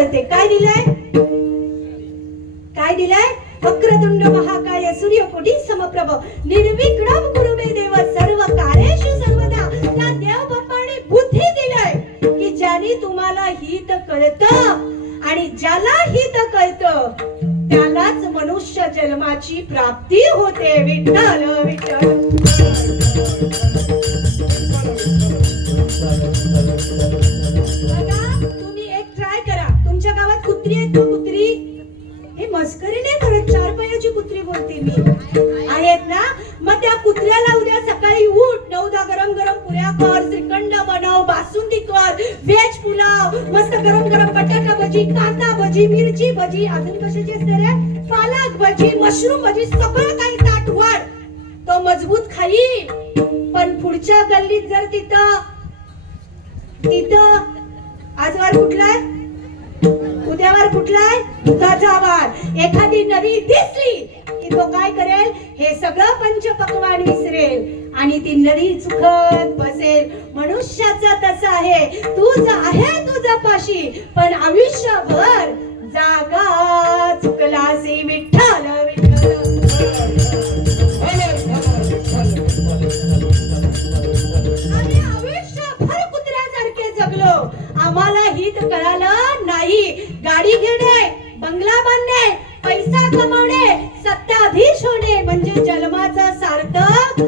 कळते. काय दिलंय? काय दिलंय? वक्रतुंड महाकाय सूर्यकोटी समप्रभ निर्विघ्नं कुरु मे देव सर्व कार्येषु सर्वदा. त्या देव बाप्पाने बुद्धी दिलंय की ज्याने तुम्हाला हित कळतं आणि ज्याला हित कळतं त्यालाच मनुष्य जन्माची प्राप्ती होते. विठ्ठल विठ्ठल. बघा, तुम्ही एक ट्राय करा. तुमच्या गावात कुत्री आहेत का? कुत्री हे मस्करी नाही करत. 4 पायाची कुत्री बोलते मी. आहेत ना? मग त्या कुत्र्याला उद्या सकाळी उठ, 9-10 गरम गरम पुऱ्या कर, श्रीखंड बनव, बासुंदी कर, व्हेज पुलाव, मस्त गरम गरम बटाटा भजी, कांदा भजी, मिरची भजी, अजून कशाची असते रे? पालक भजी, मशरूम भजी, सगळं काही ताट वाढ. तो मजबूत खाईल. पण पुढच्या गल्लीत जर तिथं आज वार कुठलाय? उद्या वार कुठलाय? दुधाचा वार. एखादी नदी दिसली की तो काय करेल? हे सगळं पंचपक्वान्न विसरेल आणि ती नदी चुकत बसेल. मनुष्याचा तसा आहे. तूच आहे तुझा पाशी पण आयुष्यभर जागा चुकलासी. विठ्ठल विठ्ठल. आम्ही आयुष्यभर कुत्र्यासारखे जगलो. आम्हाला हित कळालं नाही. गाडी घेणे, बंगला बांधणे, पैसा कमावणे, सत्ताधीश होणे म्हणजे जन्माचा सार्थक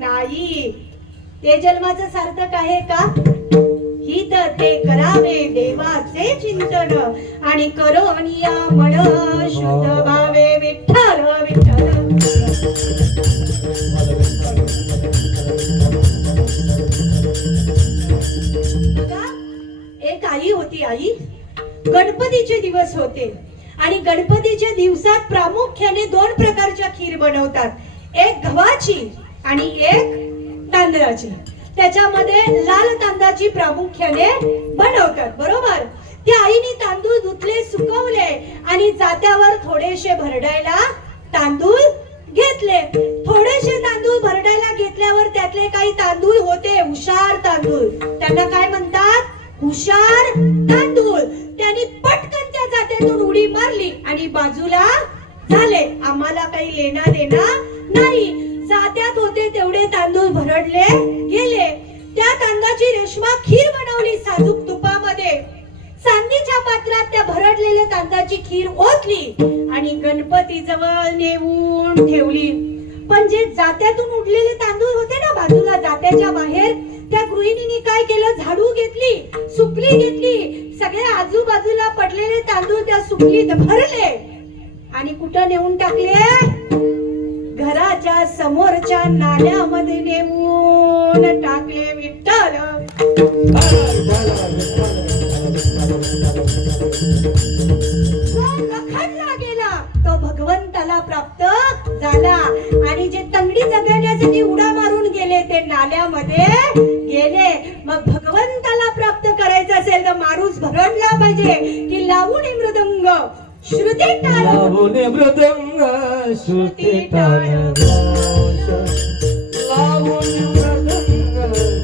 नाही. ते जन्माचं सार्थक आहे का? हित ते करावे देवाचे चिंतन आणि करोनिया मन शुद्ध भावे. विठ्ठल विठ्ठल. एक आई होती. आई, गणपतीचे दिवस होते आणि गणपतीच्या दिवसात प्रामुख्याने 2 प्रकारच्या खीर बनवतात. एक गव्हाची आणि एक तांदळाची. त्याच्यामध्ये लाल तांदळाची प्रामुख्याने बनवतात. बरोबर. त्या आईने तांदूळ धुतले, सुकवले आणि जात्यावर थोडेसे भरडायला तांदूळ घेतले. थोडेसे तांदूळ भरडायला घेतल्यावर त्यातले काही तांदूळ होते हुशार तांदूळ. त्यांना काय म्हणतात? हुशार तांदूळ. त्यांनी पटकन त्या जात्यातून उडी मारली आणि बाजूला झाले. आम्हाला काही लेना देना नाही. जात्यात होते तेवढे तांदूळ भरडले गेले. त्या तांदळाची रेशमा खीर बनवली साजूक तुपामध्ये. चांदीच्या पात्रात त्या भरडलेल्या तांदळाची खीर ओतली आणि गणपती जवळ नेऊन ठेवली. पण जे जात्यातून उडलेले तांदूळ होते ना बाजूला जात्याच्या बाहेर, त्या गृहिणीने काय केलं? झाडू घेतली, सुपली घेतली, सगळे आजूबाजूला पडलेले तांदूळ त्या सुपलीत भरले आणि कुठं नेऊन टाकले? घराच्या समोरच्या नाल्यामध्ये नेऊन टाकले. विठ्ठल. लखनला गेला तो भगवंताला प्राप्त झाला आणि जे तंगडी जगण्यासाठी उड्या मारून गेले ते नाल्यामध्ये गेले. मग भगवंताला प्राप्त करायचं असेल तर माणूस भरडला पाहिजे की लावून मृदंग श्रुती टाळ. लावून मृदंग श्रुती टाळ. लावून मृदंग श्रुती टाळ.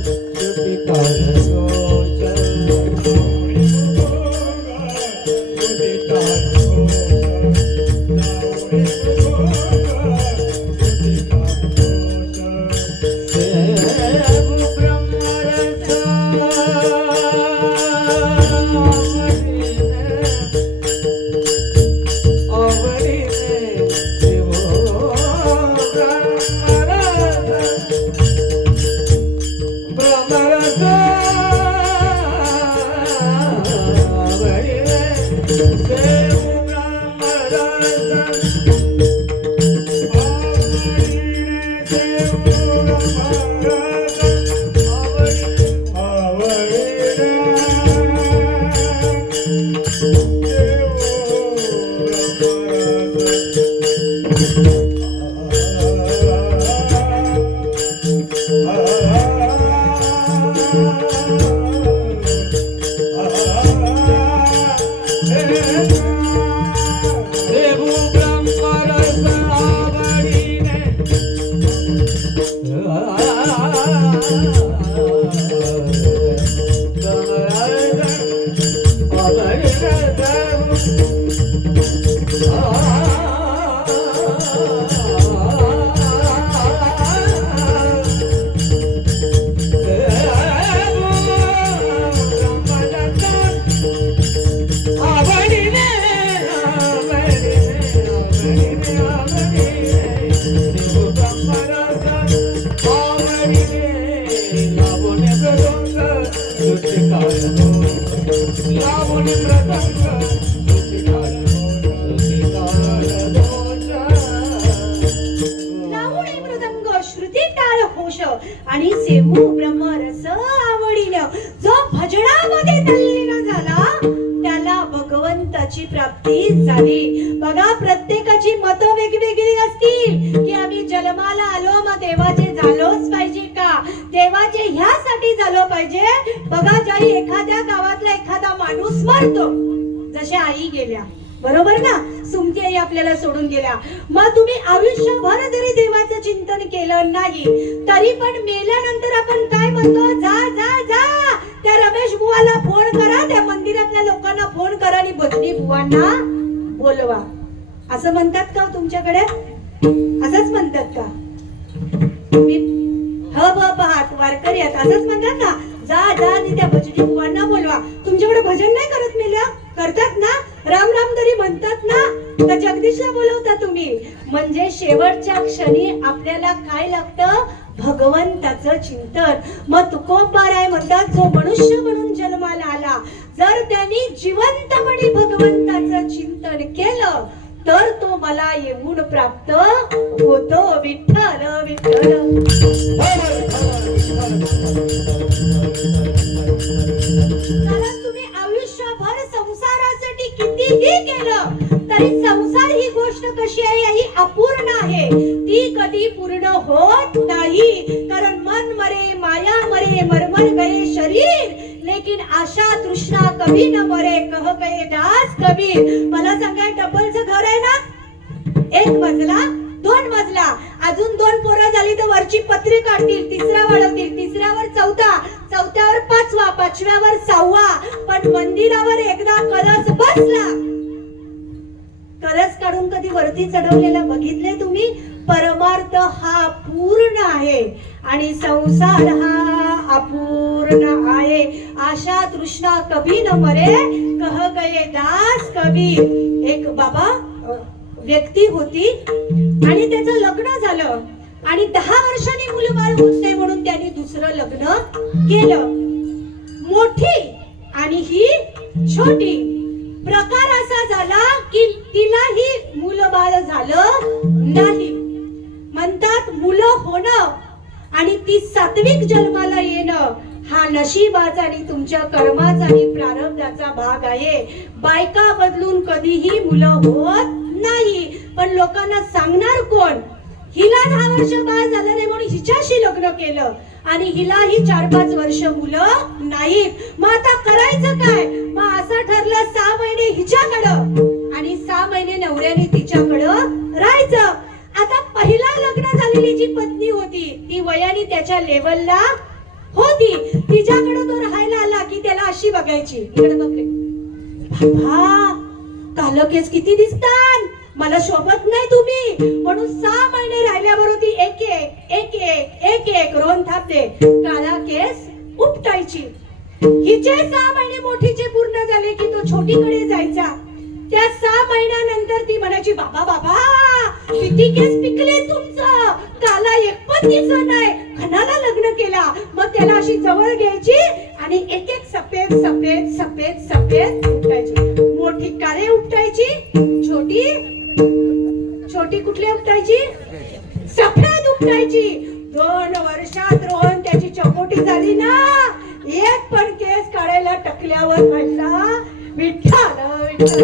Devu लावणी मृदंग श्रुती टाळ घोष आणि सेवू ब्रह्मरस आवडीनं जो भजनामध्ये तल्लीन झाला त्याला भगवंताची प्राप्ती झाली. बघा, प्रत्येकाची मत वेगवेगळी असतील की आम्ही जन्माला आलो मग देवाचे झालोच पाहिजे का, देवाचे ह्यासाठी झालो पाहिजे. बघा, ज्याही एखाद्या गावातला एखादा माणूस मरतो, जशा आई गेल्या, बरोबर ना, सुमती आई आपल्याला सोडून गेल्या, मग तुम्ही आयुष्यभर जरी देवाचं चिंतन केलं नाही तरी पण मेल्यानंतर आपण काय म्हणतो, जा जा जा त्या रमेश बुवाला फोन करा, त्या मंदिरातल्या लोकांना फोन करा आणि भजनी बुवांना बोलवा, असं म्हणतात का तुमच्याकडे? असंच म्हणतात का तुम्ही? पाहत वारकरी आहेत असंच म्हणतात ना, जा जा आणि त्या भजनी बुवांना बोलवा. तुमच्याकडे भजन नाही करत मेल्या? करतात ना, राम राम तरी म्हणतात ना, का जगदीशला बोलवता तुम्ही? म्हणजे शेवटच्या क्षणी आपल्याला काय लागतं? भगवंताचं चिंतन. मग तुकोबाराय म्हणतात, जो मनुष्य म्हणून जन्माला आला जर त्यांनी जिवंतपणे भगवंताचं चिंतन केलं तर तो मला येऊन प्राप्त होतो. विठ्ठल विठ्ठल. कारण तुम्ही आयुष्यभर संसारासाठी कितीही केलं तरी संसार ही गोष्ट कशी आहे, ही अपूर्ण आहे, ती कधी पूर्ण होत नाही. कारण मन मरे माया मरे मरमर गए शरीर, लेकिन आशा तृष्णा कभी न मरे, कह गए दास कबीर. मला सांगा, डबलचं घर आहे ना, एक मजला, दोन मजला, अजून दोन पोरं झाली तर वरची पत्रे काढतील, तिसरा वाढवतील, तिसऱ्यावर चौथा, चौथ्यावर पाचवा, पाचव्यावर सहावा. पण मंदिरावर एकदा कळस बसला, कळस काढून कधी वरती चढवलेला बघितले तुम्ही? परमार्थ हा पूर्ण आहे आणि संसार हा अपूर्ण आहे. आशा तृष्णा कभी न मरे, कह गए दास कबीर. एक बाबा व्यक्ती होती आणि त्याचं लग्न झालं आणि 10 वर्षांनी मुलबाळ होत नाही म्हणून त्यांनी दुसरं लग्न केलं. मोठी आणि ही छोटी. प्रकार असा झाला की तिलाही मुलबाळ झालं नाही. म्हणतात, मुलं होणं आणि ती सात्विक जन्माला येणं हा नशिबाचा आणि तुमच्या कर्माचा आणि प्रारब्धाचा भाग आहे. बायका बदलून कधीही मुलं होत नाही. पण लोकांना सांगणार कोण? हिला 10 वर्ष बाळ झालं नाही म्हणून हिच्याशी लग्न केलं आणि हिलाही 4-5 वर्ष मुलं नाहीत. मग आता करायचं काय? मग असं ठरलं 6 महिने हिच्याकडं आणि 6 महिने नवऱ्याने तिच्याकडं राहायचं. आता पहिला लग्न झालेली जी पत्नी होती ती वयाने त्याच्या लेवलला होती, तिच्याकडे तो राहायला आला की त्याला अशी बघायची, इकडे बघ रे बाबा, कालं केस किती दिसतात, मला शोभत नाही तुम्ही. म्हणून 6 महिने राहिल्याबरोबर ती एक एक एक एक एक रोन थापते, काला केस उपटायची. हिचे 6 महिने मोठीचे पूर्ण झाले की तो छोटीकडे जायचा. त्या 6 महिन्यानंतर ती म्हणायची, बाबा बाबा किती केस पिकले तुमचं, काला एक पण दिसत नाही, खणाला लग्न केला. मग त्याला अशी जवळ घ्यायची आणि एक एक सफेद सफेद सफेद सफेद उपटायची. मोठी काळे उपटायची, छोटी छोटी कुठली उपटायची? सफेद उपटायची. 2 वर्षात रोहन त्याची चकोटी झाली ना, एक पण केस काढायला टकल्यावर म्हणला, विठ्ठल विठ्ठल.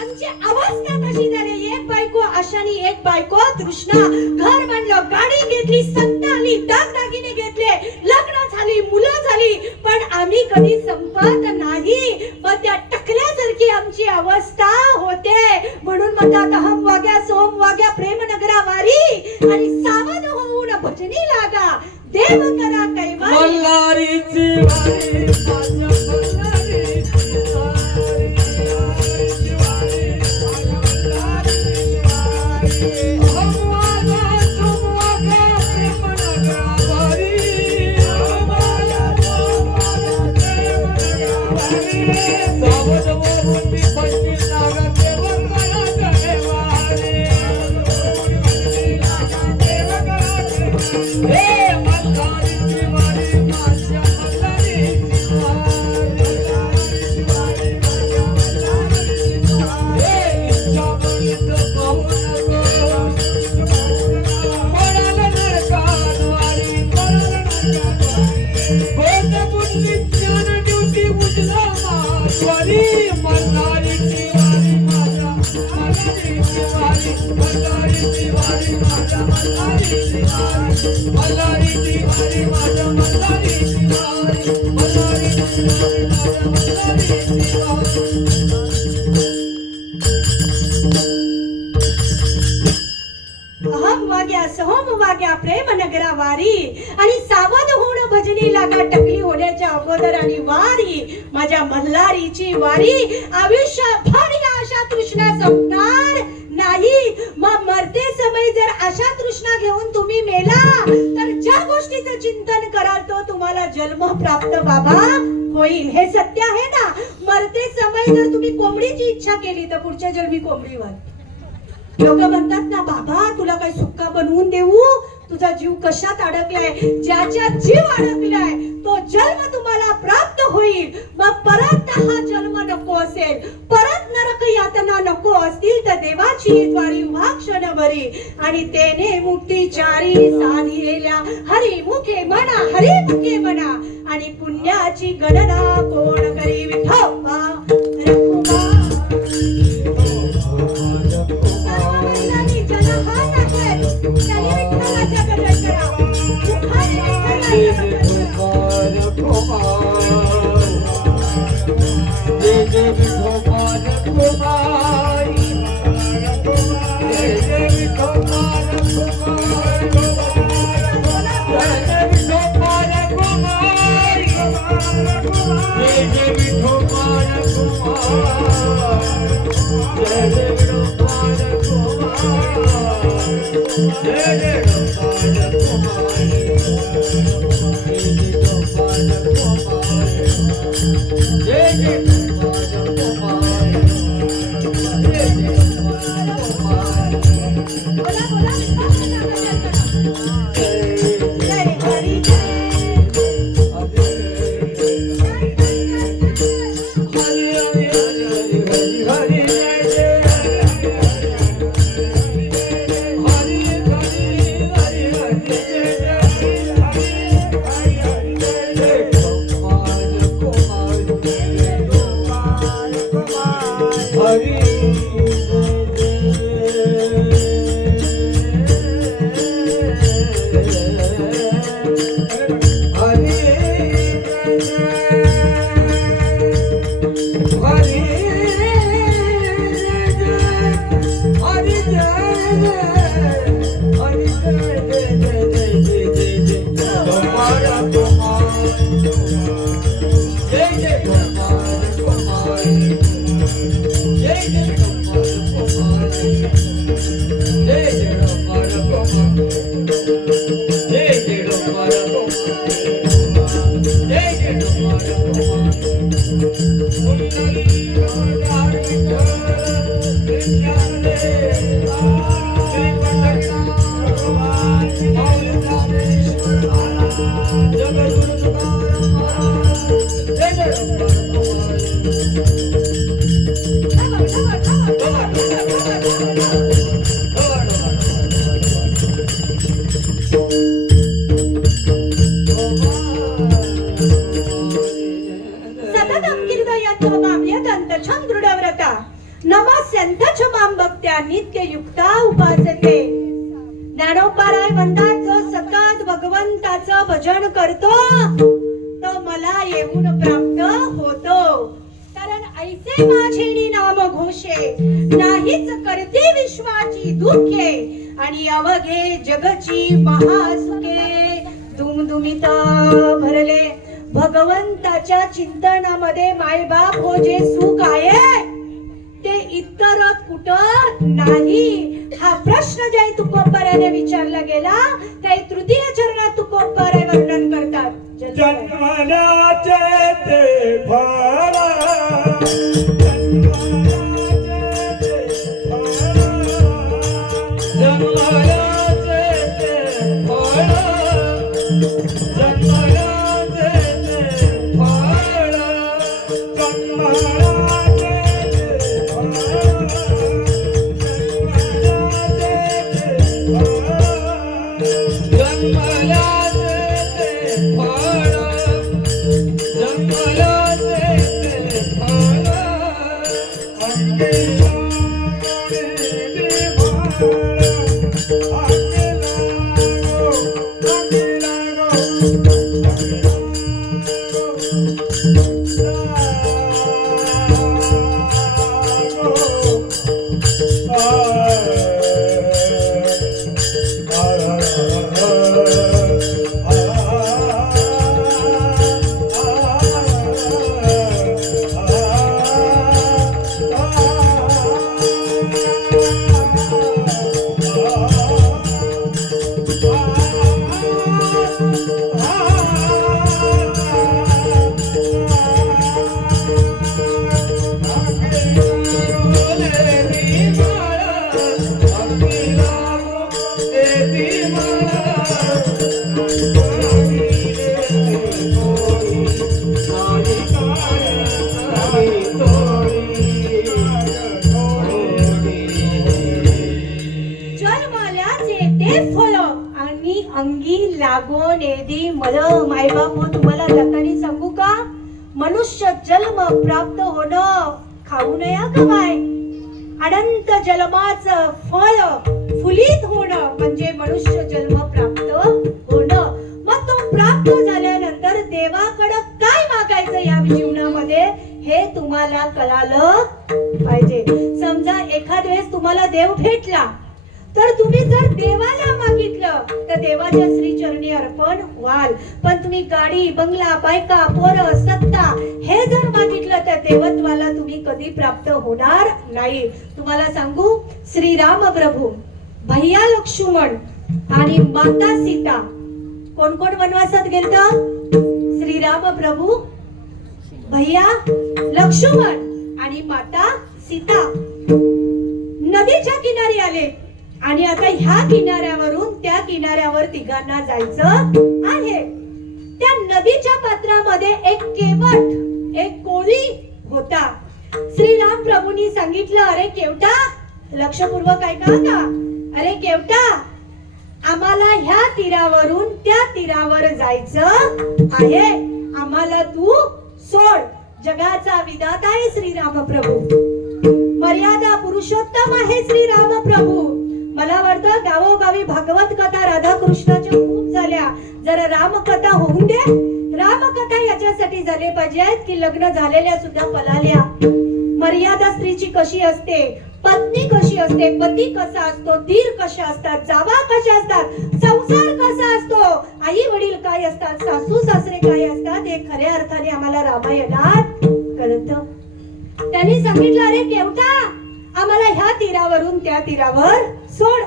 आमची अवस्था कशी झाली, एक बायको आशानी एक बायको तृष्णा. घर बांधलं, गाडी घेतली, संत आली, दागदागिने घेतले, लग्न झाली, मुलं झाली, पण आम्ही कधी संपत नाही. मग त्या टकल्यासारखी आमची अवस्था होते. म्हणून म्हणतात, अहम वाग्या सोम वाग्या प्रेम नगरा वारी आणि सावध होऊन भजनी लागा, देव करा कैवारी. मल्हारीची वारी माझ्या मल्हारीची वारी मल्हारीची वारी माझ्या मल्हारीची वारी हमवागा सुमवागा प्रेमनगरावारी हमवागा सुमवागा प्रेमनगरावारी सावध मोहनी पंची लागा देवकराच्या देवारी हे मल्हारीची वारी माझ्या मल्हारीची वारी मल्हारीची वारी माझ्या मल्हारीची वारी हे इच्छामृत पाहून पडाल नरकात वारी पडाल नरकात वारी बोध बुद्धी ज्ञान ड्युटी उजला मातवारी मल्हारीची वारी माझ्या मल्हारीची वारी मल्हारीची वारी माझ्या मल्हारीची वारी मल्हारीची वारी माझ्या मल्हारीची वारी मल्हारीची वारी माझ्या मल्हारीची वारी अहम वाग्या सहम वाग्या प्रेम नगरा वारी आणि सावध होऊन भजनी लागा टकली होण्याच्या अगोदर आणि वारी माझ्या मल्हारीची वारी आयुष्यभर या आशा तृष्णा संपणार नाही. मग मरते समय जर आशा तृष्णा घेऊन तुम्ही मेला तर ज्या गोष्टीचं चिंतन कराल तो तुम्हाला जन्म प्राप्त बाबा होईल. हे सत्य आहे ना. मरते समय जर तुम्ही कोंबडीची इच्छा केली तर पुढच्या जन्मी कोंबडीवर. लोक म्हणतात ना बाबा तुला काही सुक्का बनवून देऊ, तुझा जीव कशात अडकलाय. ज्याच्यात जीव अडकलाय तो जन्म तुम्हाला प्राप्त होईल. मग परत हा जन्म नको असेल, परत नरक यातना नको असतील तर देवाची द्वारी उभा क्षणभरी आणि तेने मुक्तीचारी साधिलेल्या हरिमुखे म्हणा हरिमुखे म्हणा आणि पुण्याची गणना कोण करी विठोबा रखुबा. नित्ययुक्ता उपासते. ज्ञानोबाराय म्हणतात जो सतत भगवंताचं भजन करतो तो मला येऊन प्राप्त होतो. कारण ऐसे माझे नाम घोषे नाहीच करते विश्वाची दुःखे आणि अवघे जगची महासुखे दुमदुमिता भरले. भगवंताच्या चिंतनामध्ये मायबाप हो जे सुख आहे ते इतरत कुठं नाही. हा प्रश्न जय तुकोबाराने विचारला गेला त्या तृतीय चरणात तुकोबारे वर्णन करतात. जन्मल्याचे ते फळ, जन्मल्याचे ते फळ, जन्मल्याचे ते फळ, जन्मल्याचे ते फळ, जन्मल्याचे ते फळ, जन्मल्याचे ते फळ, अंगी अंगी लागो नेदी मल. मायबाप हो तुम्हाला लतानी सांगू का, मनुष्य जन्म प्राप्त होणं खाऊ नया का काय, अनंत जन्माचं फळ फुलित होणं म्हणजे मनुष्य जन्म प्राप्त होणं. मग तो प्राप्त झाल्यानंतर देवाकडं काय मागायचं या जीवनामध्ये हे तुम्हाला कळालं पाहिजे. समजा एखाद वेळेस तुम्हाला देव भेटला तर तुम्ही जर देवाला मागितलं तर देवाच्या श्रीचरणी अर्पण व्हाल. पण तुम्ही गाडी, बंगला, बायका, पोरं, सत्ता हे जर मागितलं तर देवत्वाला तुम्ही कधी प्राप्त होणार नाही. तुम्हाला सांगू, श्रीराम प्रभू, भैया लक्ष्मण आणि माता सीता कोण कोण वनवासात गेलत? श्रीराम प्रभू, भैया लक्ष्मण आणि माता सीता नदीच्या किनारी आले आणि आता ह्या किनाऱ्यावरून त्या किनाऱ्यावर तिघांना जायचं आहे. त्या नदीच्या पात्रामध्ये एक केवट, एक कोळी होता. श्रीराम प्रभूंनी सांगितलं, अरे केवटा, लक्षपूर्वक ऐका का, अरे केवटा, आम्हाला ह्या तीरावरून त्या तीरावर जायचं आहे, आम्हाला तू सोड. जगाचा विधाता आहे श्रीराम प्रभू, मर्यादा पुरुषोत्तम आहे श्रीराम प्रभू. मला वाटतं गावोगावी भागवत कथा राधाकृष्णाच्या खूप झाल्या. जरा रामकथा होऊन दे. रामकथा याच्यासाठी झाले पाहिजेत की लग्न झालेल्या सुद्धा पलाल्या. मर्यादा स्त्रीची कशी असते, पत्नी कशी असते, पती कसा असतो, दीर कशा असतात, जावा कशा असतात, संसार कसा असतो, आई वडील काय असतात, सासू सासरे काय असतात, हे खऱ्या अर्थाने आम्हाला रामायणात कळतं. त्यांनी सांगितलं, अरे केवटा, आम्हाला ह्या तीरावरून त्या तीरावर सोड.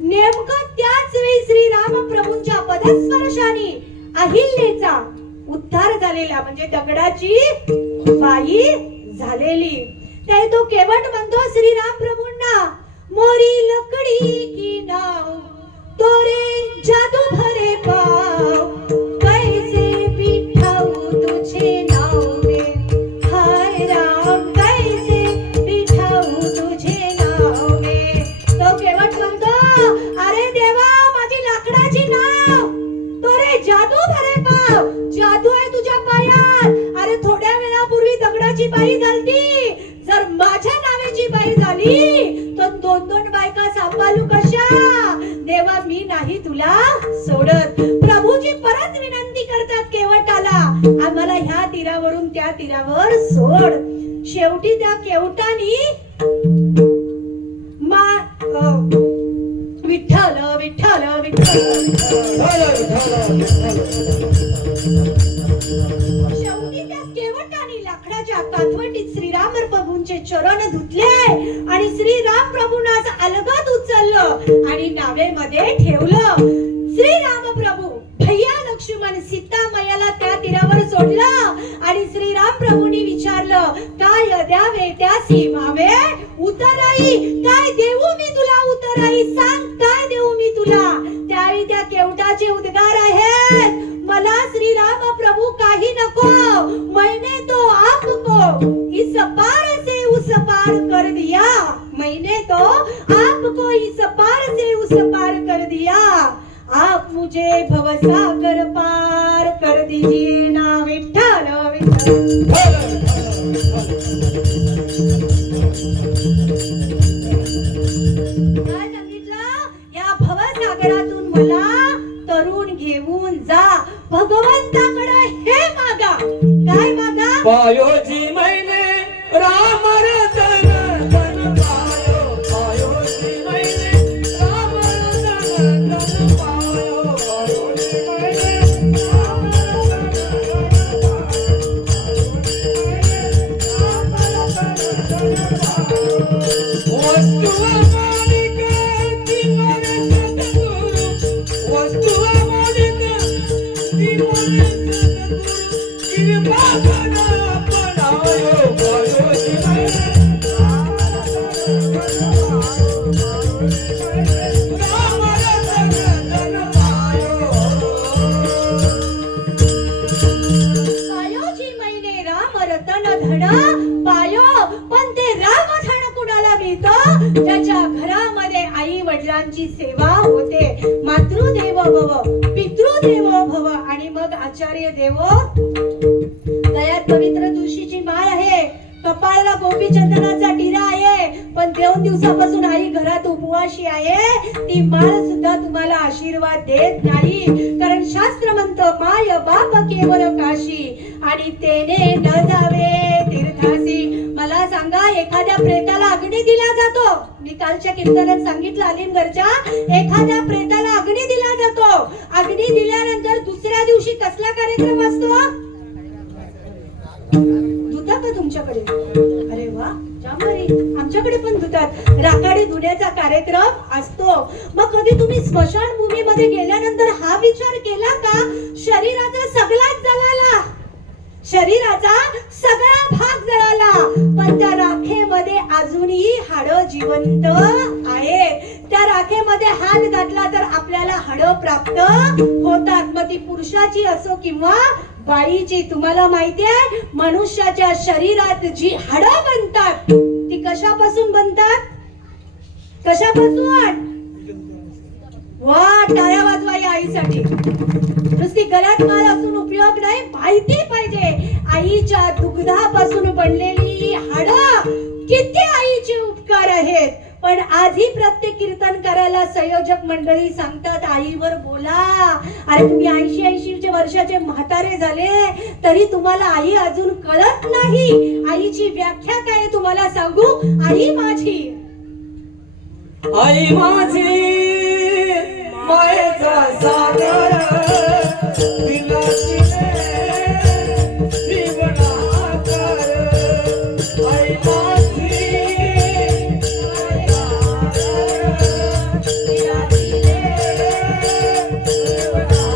नेमकं त्याच वेळी श्रीराम प्रभूंच्या पदस्पर्शाने अहिल्याचा उद्धार झालेला, म्हणजे दगडाची बाई झालेली. ते तो केवट म्हणतो श्रीराम प्रभूंना, मोरी लकड़ी की नाव तोरे जादू भरे पाव, कैसे बिठाऊ तुझे नाव में, हाय राम कैसे बिठाऊ तुझे नाव में. तो केवट म्हणतो, अरे देवा, माझी लाकडाची नाव तोरे जादू भरे पाव, जादू आहे तुझ्या पायात. अरे थोड्या वेळापूर्वी दगडाची बाई झालती, जर माझ्या नावाची बाई झाली तर दोन दोन बायका सांभाळू कशा. देवा, मी नाही तुला सोडत. प्रभूजी परत विनंती करतात केवटाला, आम्हाला ह्या तीरावरून त्या तीरावर सोड. शेवटी त्या केवटानी विठ्ठल विठ्ठल विठ्ठल पाण्याच्या काथवटीत श्रीराम प्रभूंचे चरण धुतले आणि श्रीराम प्रभूंना असं अलगद उचललं आणि नावेमध्ये ठेवलं. श्रीराम प्रभू भैया लक्ष्मण सीता मैयाला त्या तीरावर सोडलं आणि श्रीराम प्रभूंनी विचारलं, काय द्यावे त्यासी मावे उतराई, काय देऊ मी तुला उतराई, सांग काय देऊ मी तुला. त्यावेळी त्या केवटाचे उद्गार आहेत, मला श्रीराम प्रभू काही नको, मैंने तो आपको इस पार से उस पार कर दिया, मैंने तो आपको इस पार से उस पार कर दिया, आप मुझे भवसागर पार कर दीजिए ना विठ्ठल विठ्ठल. काय सांगितलं, या भवसागरातून मला तरुण घेऊन जा, भगवंताकडे हे मागा. काय मागा? पायोजी मैने राम रतन धन पायो, पायोजी मैने राम रतन धन पायो, पायोजी मैने राम रतन धन पायो. वस्तु अमोलिक जीवन सद्गुरु, वस्तु अमोलिक जीवन सद्गुरु, कृपा करा अपनायो, पायोजी मैने राम रतन धन पायो. पायोजी मैने राम रतन धन पायो. पण ते राम धन कुणाला मिळतं? ज्याच्या घरामध्ये आई वडिलांची सेवा होते. मातृदेवो भव, पितृदेवो भव आणि मग आचार्य देवो. गळ्यात पवित्र तुळशीची माळ आहे, कपाळाला गोपीचंदनाचा टिरा आहे, पण 2 दिवसापासून आई घरात उपवाशी आहे. ती माळ सुद्धा तुम्हाला आशीर्वाद देत नाही, कारण शास्त्र म्हणतं माय बाप केवळ काशी आणि तेने न जावे तीर्थासी. मला सांगा, एखाद्या प्रेताला अग्नी दिला जातो, मी कालच्या कीर्तनात सांगितलं अलिमगरच्या, एखाद्या प्रेताला अग्नी दिला जातो. अग्नी दिल्यानंतर दुसऱ्या दिवशी कसला कार्यक्रम असतो? धुतात का तुमच्याकडे? अरे वा, जांभारी, आमच्याकडे पण धुतात. राखाडी धुण्याचा कार्यक्रम असतो. मग कधी तुम्ही स्मशानभूमीमध्ये गेल्यानंतर हा विचार केला का, शरीराचा सगळाच जळाला, शरीराचा सगळा भाग जळाला, पण त्या राखेमध्ये अजूनही हाडं जिवंत आहेत. त्या राखेमध्ये हात घातला तर आपल्याला हाडं प्राप्त होतात. मग ती पुरुषाची असो किंवा बाईची. तुम्हाला माहिती आहे, मनुष्याच्या शरीरात जी हाडं बनतात ती कशापासून बनतात? कशापासून? वा, टाळ्या वाजवा या आईसाठी. नुसती गळ्यात माळ असून उपयोग नाही, माहिती पाहिजे आईच्या दुग्धापासून बनलेली हाडं किती आईचे उपकार आहेत. पण आजही प्रत्येक कीर्तन करायला संयोजक मंडळी सांगतात, आईवर बोला. अरे तुम्ही 80 वर्षाचे म्हातारे झाले तरी तुम्हाला आई अजून कळत नाही. आईची व्याख्या काय तुम्हाला सांगू? आई माझी, आई माझी मायेचा सागर, दिला तिने जीवनाकार. आई माझी दिला तिने जीवनाकार.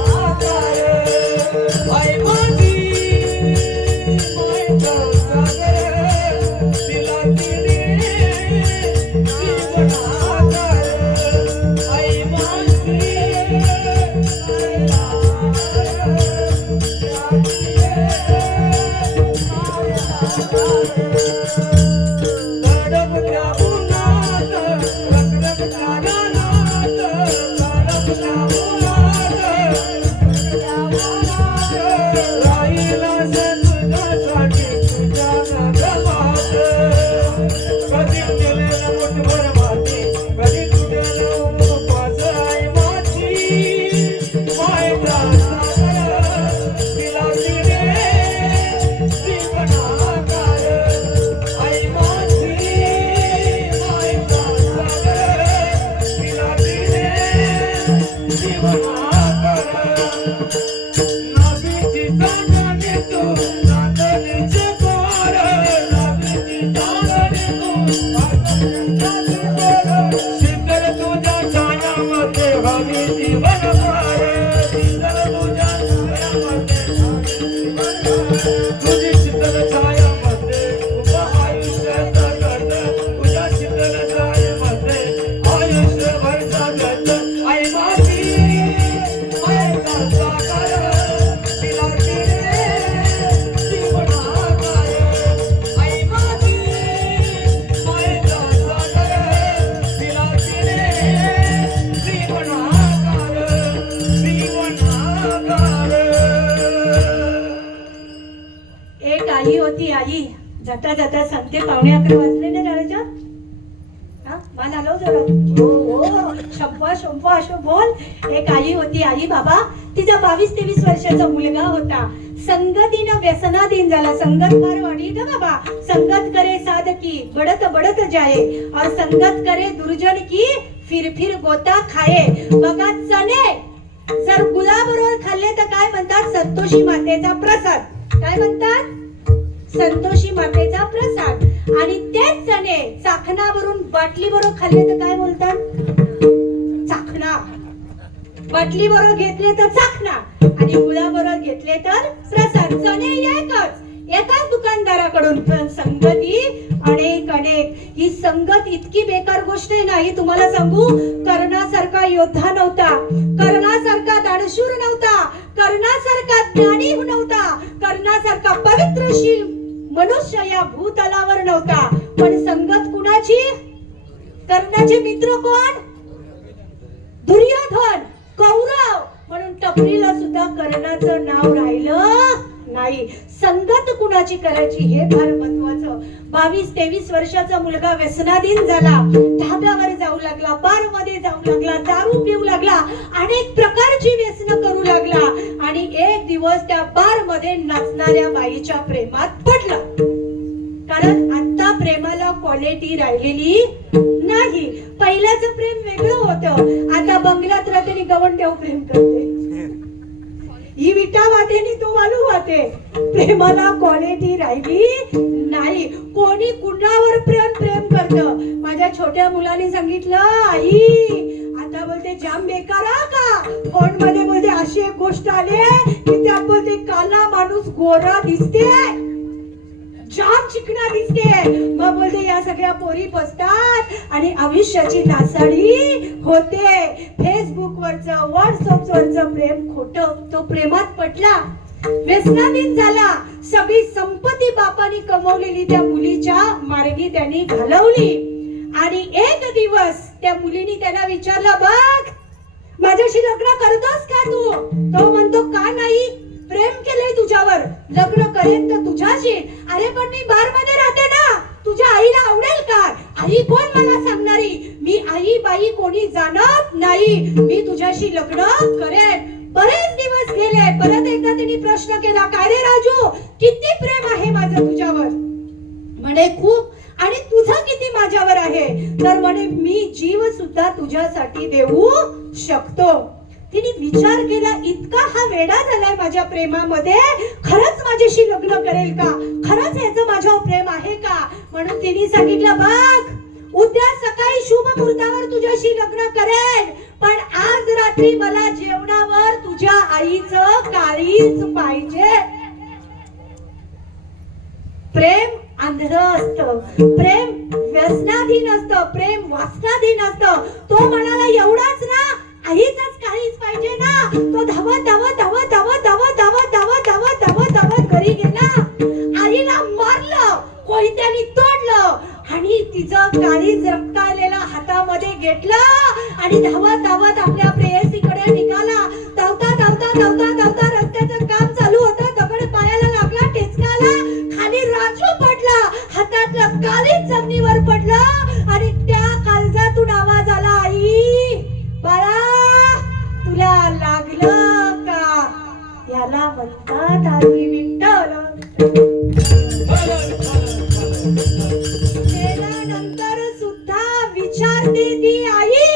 आई माझी मायेचा सागर, दिला तिने जीवनाकार. आई माझी जीवनाकार. नागीची जागा नेतो आई होती आई. जाता जाता सांगते 11:15 वाजले ना दादाच्या. हा मान आलो जरा. हो हो शंभा शंभा असं बोल. एक आई होती आई बाबा. तिचा 22-23 वर्षाचा मुलगा होता. संगतीनं व्यसनाधीन झाला. संगत फार वाढली ना बाबा. संगत करे साधकी बढत बढत जाये और संगत करे दुर्जन की फिर फिर गोता खाये. बघा चणे जर गुलाबरोबर खाल्ले तर काय म्हणतात? संतोषी मातेचा प्रसाद. काय म्हणतात? संतोषी मातेचा प्रसाद. आणि तेच चणे चाखणावरून बाटली बरोबर खाल्ले तर काय बोलतात? चाखणा. बाटली बरोबर घेतले तर चाखणा आणि गुलाबरोबर घेतले तर प्रसाद. चणे एकच एकाच दुकानदाराकडून. पण संगती अनेक अनेक. ही संगत इतकी बेकार गोष्ट आहे ना. ही तुम्हाला सांगू, कर्णासारखा योद्धा नव्हता, कर्णासारखा दानशूर नव्हता, कर्णासारखा ज्ञानी नव्हता, कर्णासारखा पवित्रशील मनुष्य या भूतलावर नव्हता. पण संगत कुणाची? कर्णाचे मित्र कोण? दुर्योधन, कौरव. म्हणून टपरीला सुद्धा कर्णाचं नाव राहिलं नाही. संगत कुणाची करायची हे फार महत्वाचं. 22-23 वर्षाचा मुलगा व्यसनाधीन झाला. ढाब्यावर जाऊ लागला, बार मध्ये जाऊ लागला, दारू पिऊ लागला, अनेक प्रकारची व्यसन करू लागला. आणि एक दिवस त्या बार मध्ये नाचणाऱ्या बाईच्या प्रेमात पडला. कारण आता प्रेमाला क्वालिटी राहिलेली नाही. पहिल्याचं प्रेम वेगळं होतं. आता बंगल्यात राहते गवण देव प्रेम करते. ही विटा वाटेनी तो वालू वाटे. प्रेमाला क्वालिटी राहिली नाही. कोणी कुणावर प्रेम करतं. माझ्या छोट्या मुलाने सांगितलं, आई आता बोलते जाम बेकार का. फोन मध्ये बोलते अशी एक गोष्ट आली की त्यात बोलते काला माणूस गोरा दिसते, जाम चिकना दिसते. मग बोलते या सगळ्या पोरी बसतात आणि आयुष्याची नासाडी होते. फेसबुक वरचं व्हॉट्सअप वरचं प्रेम खोटं. तो प्रेमात पडला, व्यसनाधीन झाला. सगळी संपत्ती बापानी कमवलेली त्या मुलीच्या मार्गी त्यांनी घालवली. आणि एक दिवस त्या मुलीने त्याला विचारलं, बघ माझ्याशी लग्न करतोस का तू? तो म्हणतो का नाही, प्रेम केलंय तुझ्यावर, लग्न करेन तर तुझ्याशी. अरे पण मी बार मध्ये राहते ना, तुझ्या आईला आवडेल का? आई कोण मला सांगणारी? मी आई बाई कोणी जाणत नाही. मी तुझ्याशी लग्न करेन. बरेच दिवस गेले. परत एकदा त्यांनी प्रश्न केला, काय रे राजू किती प्रेम आहे माझं तुझ्यावर? म्हणे खूप. आणि तुझं किती माझ्यावर आहे? तर म्हणे मी जीव सुद्धा तुझ्यासाठी देऊ शकतो. तिने विचार केला, इतका हा वेडा झालाय माझ्या प्रेमामध्ये, खरंच माझ्याशी लग्न करेल का? खरंच ह्याचं माझ्यावर प्रेम आहे का? म्हणून तिने सांगितलं, बघ उद्या सकाळी शुभ मुहूर्तावर तुझ्याशी लग्न करेल, पण आज रात्री मला जेवणावर तुझ्या आईचं काळीज पाहिजे. प्रेम आंधळ असतं, प्रेम व्यसनाधीन असतं, प्रेम वासनाधीन असतं. तो म्हणाला एवढाच ना, आईचंच काहीच पाहिजे ना. तो धावत धावत धावत धावत धावत धावत धावत धावत धावत धावत घरी गेला. आईला मारलं, कोयत्याने तोडलं आणि तिचं काळीज रक्ताळलेला हातामध्ये घेतलं आणि धावत धावत आपल्या प्रेयसीकडे निघाला. धावता धावता धावता धावता रस्त्याचं काम चालू होतं. दगड पायाला लागला, टेचकाला, खाली राजू पडला, हातातलं काळीज जमिनीवर पडलं आणि त्या काळजातून आवाज आला, आई बाळा तुला लागलं का? याला म्हणतात आधी विठ्ठल. नंतर सुद्धा विचारते ती आई,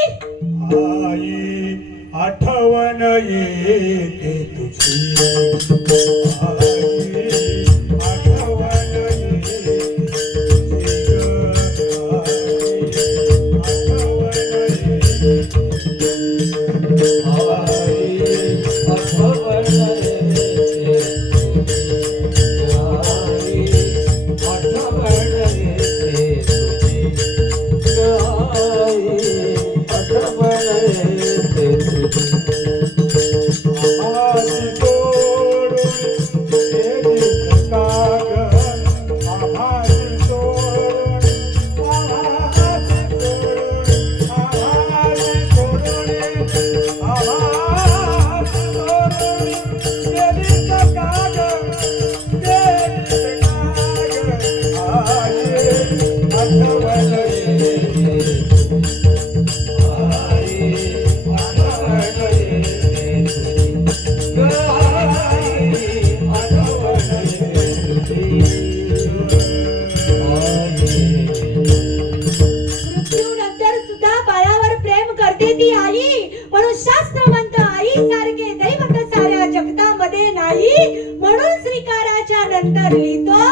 स्वीकाराच्या नंतर लिहितो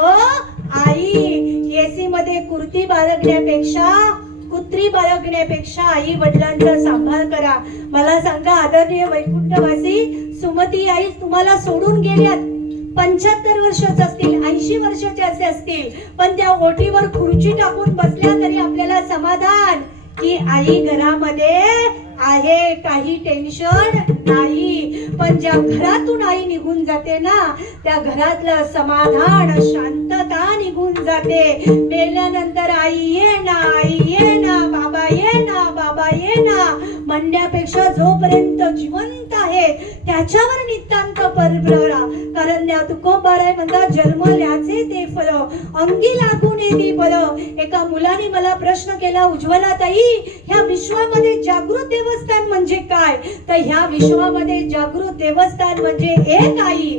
ओ आई. एसी मध्ये कुर्ती बाळगण्यापेक्षा कुत्री बाळगण्यापेक्षा आई वडिलांचा सांभाळ करा. मला सांगा आदरणीय वैकुंठवासी, सुमती आई तुम्हाला सोडून गेल्यात 75 वर्षाचे असतील, 80 वर्षाचे असे असतील, पण त्या ओटीवर खुर्ची टाकून बसल्या तरी आपल्याला समाधान की आई घरामध्ये आहे, काही टेन्शन नाही. पण ज्या घरातून आई निघून जाते ना, त्या घरातलं समाधान, शांतता निघून जाते. मेल्यानंतर आई ये ना, आई ये ना, बाबा ये ना, बाबा ये ना म्हणण्यापेक्षा जोपर्यंत जिवंत आहे त्याच्यावर नितांत परब्ररा. कारण तुकोबाराय म्हणतात जन्मल्याचे ते फळ अंगी लागून येते बळ. एका मुलाने मला प्रश्न केला, उज्ज्वला ताई, ह्या विश्वामध्ये जागृत देवस्थान म्हणजे काय? तर ह्या विश्वामध्ये जागृत देवस्थान म्हणजे एक आई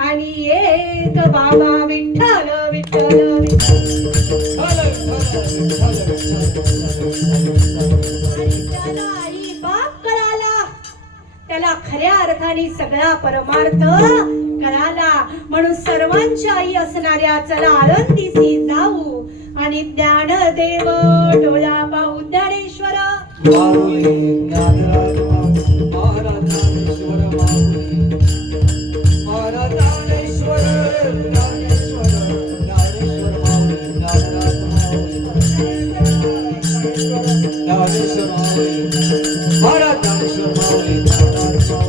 आणि एक बाबा विठ्ठल विठ्ठल विठ्ठल. आणि त्याला आई बाप कळाला, त्याला खऱ्या अर्थाने सगळा परमार्थ कळाला. म्हणून सर्वांच्या आई असणाऱ्या चला आळंदीसी जाऊ आणि ज्ञानदेव डोळा पाहू. ज्ञानेश्वर माऊली ज्ञानराज माऊली, महाराजानेश्वर माऊली, महाराजानेश्वर ज्ञानेश्वर, ज्ञानेश्वर माऊली, ज्ञानराज माऊली, ज्ञानेश्वर माऊली, महाराजानेश्वर माऊली, ज्ञानराज माऊली, महाराजानेश्वर माऊली, ज्ञानराज माऊली.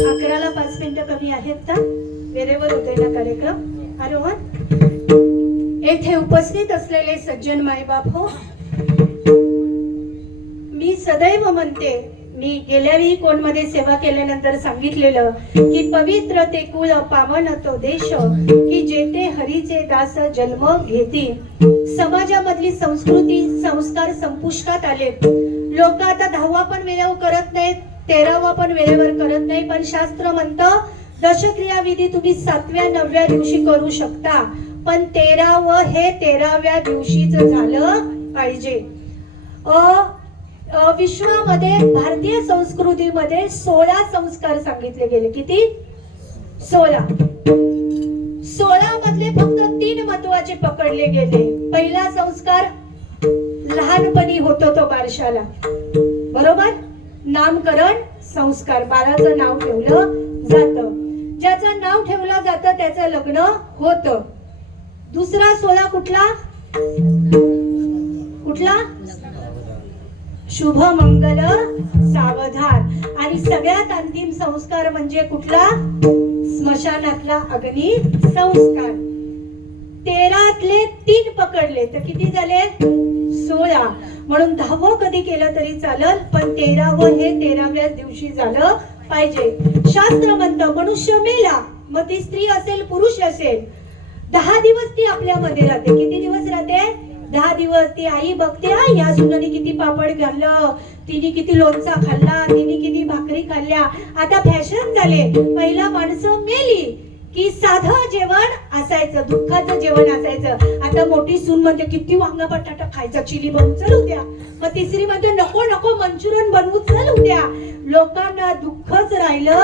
अकराला 5 मिनिटं कमी आहेत का? वेळेवर होते ना कार्यक्रम. आरोहन. येथे उपस्थित असलेले सज्जन मायबाप हो, मी सदैव म्हणते, मी गेल्या वेळी कोणमध्ये सेवा केल्यानंतर सांगितलेलं की पवित्र ते कुळ पावन तो देश की जेथे हरीचे दास जन्म घेती. समाजामधली संस्कृती संस्कार संपुष्टात आले. लोक आता 10वा पण वेळेवर करत नाहीत, 13वा पण वेळेवर करत नाही. पण शास्त्र म्हणतं दशक्रिया विधी तुम्ही 7व्या 9व्या दिवशी करू शकता, पण 13वं हे 13व्या दिवशीच झालं पाहिजे. विश्वामध्ये भारतीय संस्कृतीमध्ये 16 संस्कार सांगितले गेले. किती? 16. 16 मधले फक्त 3 महत्वाचे पकडले गेले. पहिला संस्कार लहानपणी होतो तो बारशाला, बरोबर? नामकरण संस्कार, बाळाचं नाव ठेवलं जातं. ज्याचं नाव ठेवलं जातं त्याचं लग्न होतं. दुसरा 16 कुठला? कुठला? शुभ मंगल सावधान. आणि सगळ्यात अंतिम संस्कार म्हणजे कुठला? स्मशानातला अग्नी संस्कार. 13तले 3 पकडले तर किती झाले? 16. म्हणून 10वं कधी केलं तरी चालल, पण 13वं हे 13व्या दिवशी झालं पाहिजे. शास्त्र म्हणतं मनुष्य मेला, मग ती स्त्री असेल पुरुष असेल, 10 दिवस ती आपल्यामध्ये राहते. किती दिवस राहते? 10 दिवस. ती आई बघते या सुनाने किती पापड घाललं, तिने किती लोणचा खाल्ला, तिने किती भाकरी खाल्ल्या. आता फॅशन झाले, पहिला माणसं मेली की साधं जेवण असायचं, दुःखाचं जेवण असायचं. आता मोठी सून म्हणते किती वांगा बटाटा खायचा, चिली बनवू चल उद्या. मग तिसरी म्हणते नको नको मंचुरियन बनवू चल उद्या. लोकांना दुःखच राहिलं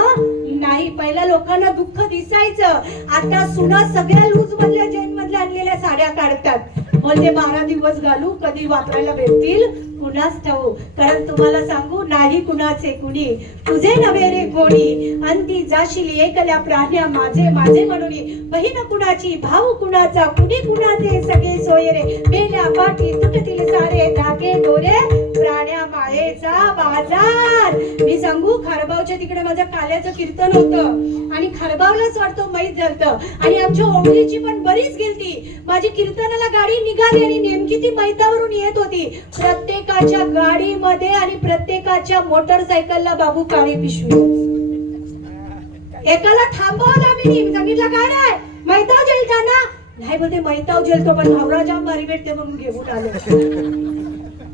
नाही. पहिला लोकांना दुःख दिसायचं. आता सुना सगळ्या लूज मधल्या जैन मधल्या आणलेल्या साड्या काढतात. म्हणजे 12 दिवस घालू, कधी वापरायला भेटतील कुणास ठाऊ. कारण तुम्हाला सांगू, नाही कुणाचे कुणी, तुझे नव्हे रे कोणी, अंती जाशील एकल्या प्राण्या माझे माझे म्हणून. बहीण कुणाची, भाऊ कुणाचा, कुणी कुणाचे, सगळे सोय रे. मेल्या पाठी तुटतील सारे धागे दोरे, प्राण्या मायेचा बाजार. मी सांगू, खारबावच्या तिकडे माझं काल्याचं कीर्तन होतं आणि खारबावलाच वाटतं माहीत झालं. आणि आमच्या ओळखीची पण बरीच गेलती. माझी कीर्तनाला गाडी निघाली आणि नेमकी ती मैतावरून येत होती. प्रत्येकाच्या गाडीमध्ये आणि प्रत्येकाच्या मोटरसायकलला बाबू काळी पिशवी. एकाला थांबवलं मी सांगितलं काय नाही मैताव जेलता ना, नाही बोलते मैताव जेलतो पण भावरा जाम भारी भेटते म्हणून घेऊन आले.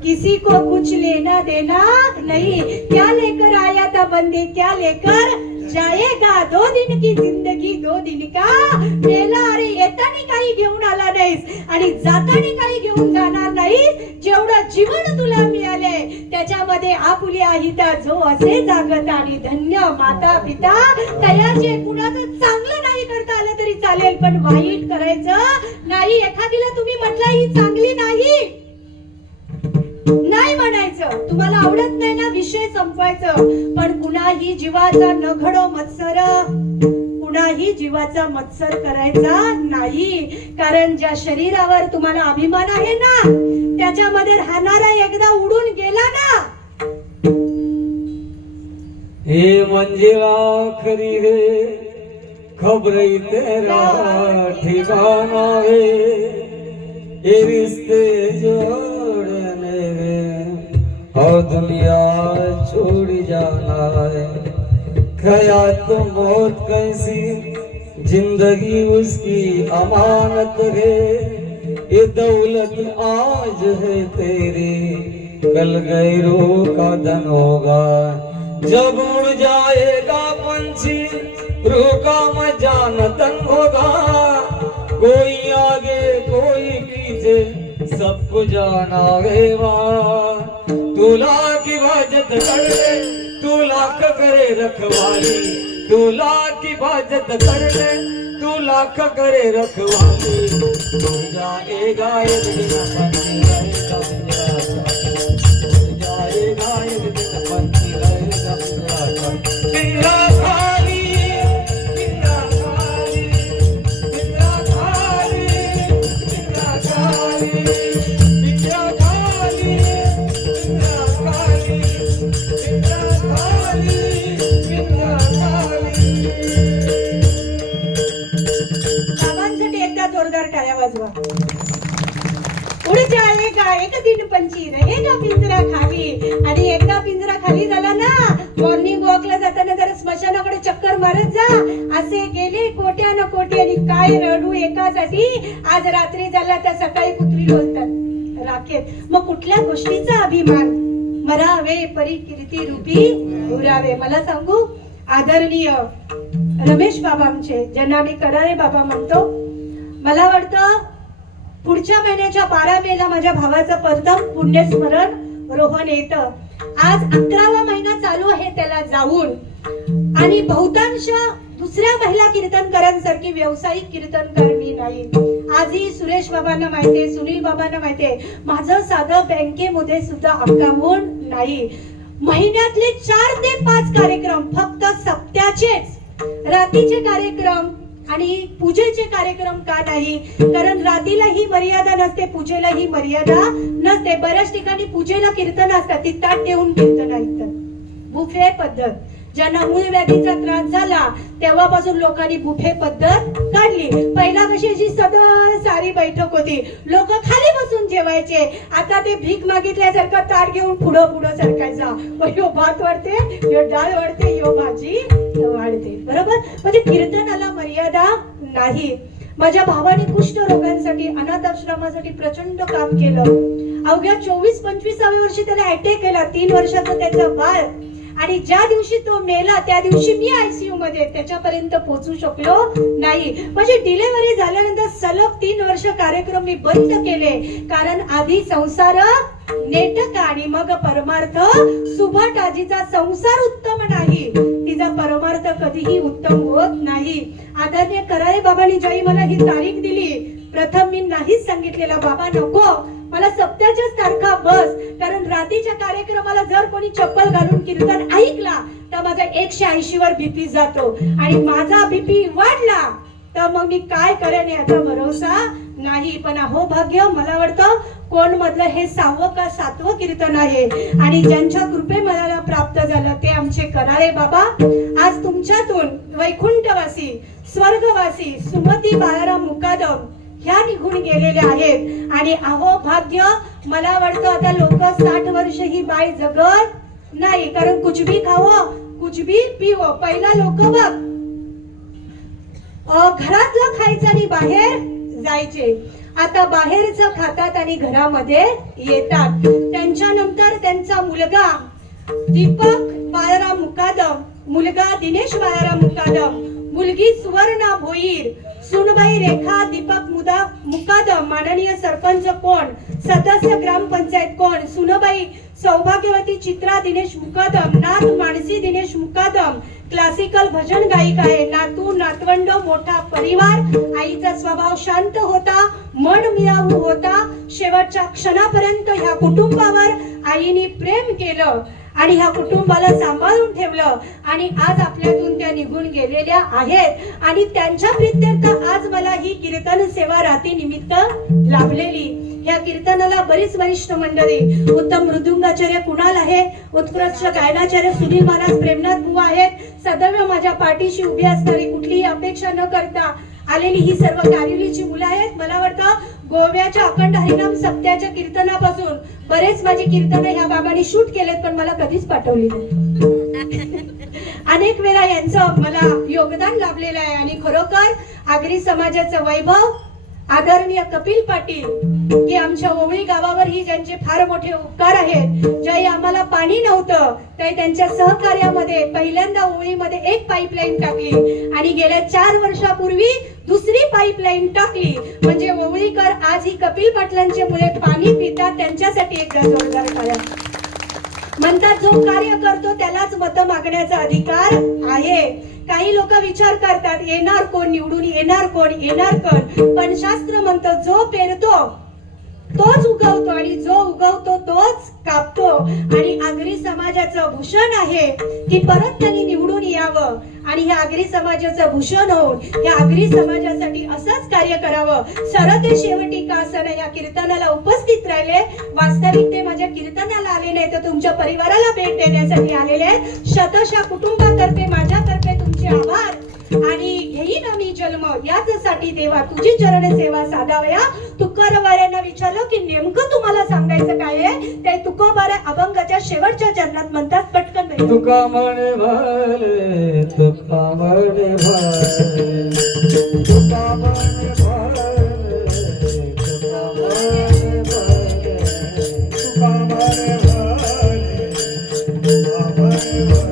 किसी को कुछ लेना देना नहीं, क्या लेकर आया था बंदे क्या लेकर जाएगा 2 दिन की जिंदगी 2 दिन का मेला. अरे येतानी काही घेऊन आला नाहीस आणि जातानी काही घेऊन जाणार नाहीस. जेवढं जीवन तुला मिळाले त्याच्यामध्ये आपुली आहिता जो असे जागत आणि धन्य माता पिता तयाचे. कुणाचं चांगलं नाही करता आलं तरी चालेल पण वाईट करायचं नाही. एखादीला तुम्ही म्हटलं ही चांगली नाही नाही म्हणायचं. तुम्हाला आवडत नाही ना विषय संपवायचं. पण कुणाही जीवाचा न घडो मत्सर, कुणाही जीवाचा मत्सर करायचा नाही. कारण ज्या शरीरावर तुम्हाला अभिमान आहे ना त्याच्यामध्ये राहणारा एकदा उडून गेला ना. हे म्हणजे आखरी रे खबर तेरा ठिकाना है. ये रिश्ते जोड़ने रे और दुनिया छोड़ जाना है. खयात मौत कैसी जिंदगी उसकी अमानत है. ये दौलत आज है तेरी कल गैरों का धन होगा. जब उड़ जाएगा पंछी रूह का मजान तन होगा. कोई आगे कोई पीछे सबको जाना है वहाँ. तू लाख इबादत कर ले तू लाख करे रखवाली. तू लाख इबादत कर ले तू लाख करे रखवाली. तू जाएगा एक दिन पंछी रहेगा पिंजरा. तू जाएगा एक दिन पंछी रहेगा पिंजरा. पिंजरा खाली पिंजरा खाली पिंजरा खाली पिंजरा खाली पिंजरा खाली पिंजरा खाली पिंजरा खाली पिंजरा खाली. बाबांसाठी एकदा जोरदार टाळ्या वाजवा. उड जाएगा एक दिन पंछी रहेगा पिंजरा खाली. आणि एकदा पिंजरा खाली झाला ना मॉर्निंग वॉकला जाताना जरा स्मशानाकडे चक्कर मारत जा. असे गेले कोट्यान कोटी आणि काय रडू एकासाठी. आज रात्री झाला तर सकाळी कुत्री बोलतात राखेत. मग कुठल्या गोष्टीचा अभिमान. मरावे परी कीर्ती रूपी उरावे. मला सांगू आदरणीय रमेश बाबा आमचे ज्यांना मी करारे बाबा म्हणतो. मला वाटतं पुढच्या महिन्याच्या 12 मेला माझ्या भावाचं प्रथम पुण्यस्मरण रोहन येतं. आज 11वा महिना चालू आहे त्याला जाऊन. आणि बहुतांश दुसऱ्या महिला कीर्तनकारांसारखी व्यावसायिक कीर्तनकार मी नाही. आजही सुरेश बाबांना माहितीये सुनील बाबांना माहितीये माझं साधं बँकेमध्ये सुद्धा अकाउंट नाही. महिन्यातले 4 ते 5 कार्यक्रम फक्त सप्त्याचेच. रात्रीचे कार्यक्रम आणि पूजेचे कार्यक्रम का नाही. कारण रात्रीला ही मर्यादा नसते पूजेला ही मर्यादा नसते. बऱ्याच ठिकाणी पूजेला कीर्तन असतात ती ताट ठेवून कीर्तन ऐकतात. बुफे पद्धत. ज्यांना मूळ व्याधीचा त्रास झाला तेव्हापासून लोकांनी बुफे पद्धत काढली. पहिला कशी जी सदा सारी बैठक होती लोक खाली बसून जेवायचे. आता ते भीक मागितल्यासारखं ताट घेऊन पुढं पुढं सरकायचा. यो भात वाढते यो डाळ वाढते यो भाजी वाढते. बरोबर. म्हणजे कीर्तनाला मर्यादा नाही. माझ्या भावाने कुष्ठ रोगांसाठी अनाथ आश्रमासाठी प्रचंड काम केलं. अवघ्या 24-25व्या वर्षी त्याला अटॅक केला. 3 वर्षाचं त्याचं बाळ. आणि ज्या दिवशी तो मेला त्या दिवशी मी आयसीयू मध्ये त्याच्यापर्यंत पोहोचू शकलो नाही. म्हणजे डिलिव्हरी झाल्यानंतर सलग 3 वर्ष कार्यक्रम मी बंद केले. कारण आधी संसार नेटक आणि मग परमार्थ. सुभाट आजीचा संसार उत्तम नाही तिचा परमार्थ कधीही उत्तम होत नाही. आदरणीय कराळे बाबांनी ज्याही मला ही तारीख दिली प्रथम मी नाहीच सांगितलेला बाबा नको मला सप्त्याच्याच तारखा बस. कारण रात्रीच्या कार्यक्रमाला जर कोणी चप्पल घालून कीर्तन ऐकला तर माझा 180 वर बीपी जातो. आणि माझा बीपी वाढला तर मग मी काय करेन याचा भरोसा नाही. पण अहो भाग्य मला वाटतं कोण मधलं हे 6वं का 7वं कीर्तन आहे. आणि ज्यांच्या कृपे मला प्राप्त झालं ते आमचे कराळे बाबा. आज तुमच्यातून वैकुंठवासी स्वर्गवासी सुमती बाळाराम मुकादम ह्या निघून गेलेल्या आहेत. आणि अहो भाग्य मला वाटतं आता लोक 60 वर्ष ही बाई जगत नाही. कारण कुछ भी खावं कुछ भी पिवं. पहिला लोक बघ घरातलं खायचं आणि बाहेर जायचे. आता बाहेरचं खातात आणि घरामध्ये येतात. त्यांच्यानंतर त्यांचा मुलगा दीपक बाळाराम मुकादम मुलगा दिनेश बाळाराम मुकादम, मुलगी सुवर्णा भोईर, सुनबाई रेखा दीपक मुकादम, माननीय सरपंच कोण, सदस्य ग्रामपंचायत कोण, सुनबाई सौभाग्यवती चित्रा दिनेश मुकादम, नात मानसी दिनेश मुकादम, क्लासिकल भजन गायिका आहे, नातू नातवंड मोठा परिवार, आईचा स्वभाव शांत होता, मन मिळावू होता, शेवटच्या क्षणापर्यंत ह्या कुटुंबावर आईने प्रेम केलं आणि ह्या कुटुंबाला सांभाळून ठेवलं आणि आज आपल्यातून त्या निघून गेलेल्या आहेत आणि त्यांच्या प्रित्यर्थ आज मला ही कीर्तन सेवा रात्री निमित्त लाभलेली. या कीर्तनाला बरीच वरिष्ठ मंडळी, उत्तम मृदुंगाचार्य कुणाल आहे, उत्कृष्ट गायनाचार्य सुनील महाराज प्रेमनाथ बुवा आहेत, सदैव माझ्या पाठीशी उभी असणारी, कुठलीही अपेक्षा न करता आलेली ही सर्व कारिवलीची मुलं आहेत. मला वाटतं गोव्याच्या अखंड हरिनाम सप्त्याच्या कीर्तनापासून बरेच माझी कीर्तन ह्या बाबांनी शूट केलेत पण मला कधीच पाठवली नाही. अनेक वेळा यांचं मला योगदान लाभलेलं आहे आणि खरोखर आगरी समाजाचं वैभव आदरणीय कपिल पाटील की आमच्या ओवळी गावावर ही ज्यांचे फार मोठे उपकार आहेत. ज्यावेळी आम्हाला पाणी नव्हतं त्यावेळी त्यांच्या सहकार्यामध्ये पहिल्यांदा ओवळीमध्ये एक पाईपलाईन टाकली आणि गेल्या 4 वर्षापूर्वी दुसरी पाईपलाईन टाकली. म्हणजे ओवळीकर आज ही कपिल पाटलांच्या मुळे पाणी पितात. त्यांच्यासाठी एकदा जोरदार टाळ्या. म्हणतात जो कार्य करतो त्यालाच मत मागण्याचा अधिकार आहे. काही लोक विचार करतात येणार कोण निवडून, येणार कोण, पण शास्त्र म्हणतं जो पेरतो तोच उगवतो आणि जो उगवतो तोच कापतो. आणि आगरी समाजाचं भूषण आहे की परत त्यांनी निवडून यावं आणि ह्या आगरी समाजाचं भूषण होऊन या आगरी समाजासाठी असंच कार्य करावं. सरते शेवटी का असं या कीर्तनाला उपस्थित राहिले. वास्तविक ते माझ्या कीर्तनाला आले नाही तर तुमच्या परिवाराला भेट देण्यासाठी आलेले आहेत. शतशः कुटुंबातर्फे माझ्यातर्फे तुमचे आभार आणि घेईन मी जन्म याचसाठी देवा तुझी चरण सेवा साधावया. तुकोबारांना विचारलं की नेमकं तुम्हाला सांगायचं काय आहे ते तुकोबारा अभंगाच्या शेवटच्या चरणात म्हणतात. पटकन तुका म्हणे भले, तुका म्हणे भले, तुका म्हणे भले, तुका म्हणे भले, तुका म्हणे भले, तुका म्हणे भले.